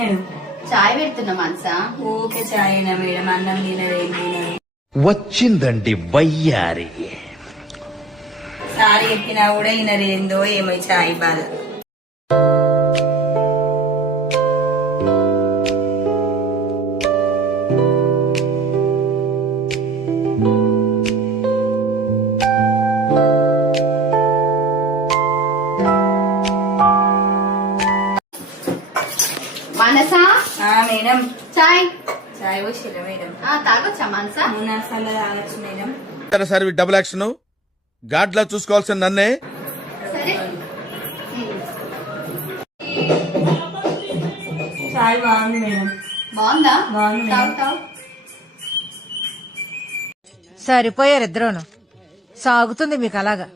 Madam చాయ్ పెడుతున్నా మనసా. Okay చాయ్ అయినా madam, అన్నం తినదు ఏం తినదు. వచ్చిందండి వయ్యారి. సారీ చెప్పినా కూడా ఈయనరేందో ఏమో చాయ్ బాధ. మనసా మేడం చాయ్. చాయ్ వచ్చిరా మేడం? తాగొచ్చా మనసా? 3 సార్లు తాగొచ్చు మేడం. సార్ డబుల్ యాక్షన్ గాడ్లా చూసుకోవాల్సిన నన్నే. సరే. చాయ్ బాగుంది మేడం. బాగుందా? బాగుంది తాగు మేడం. తాగు. సరిపోయారు ఇద్దరును. సాగుతుంది మీకు అలాగా.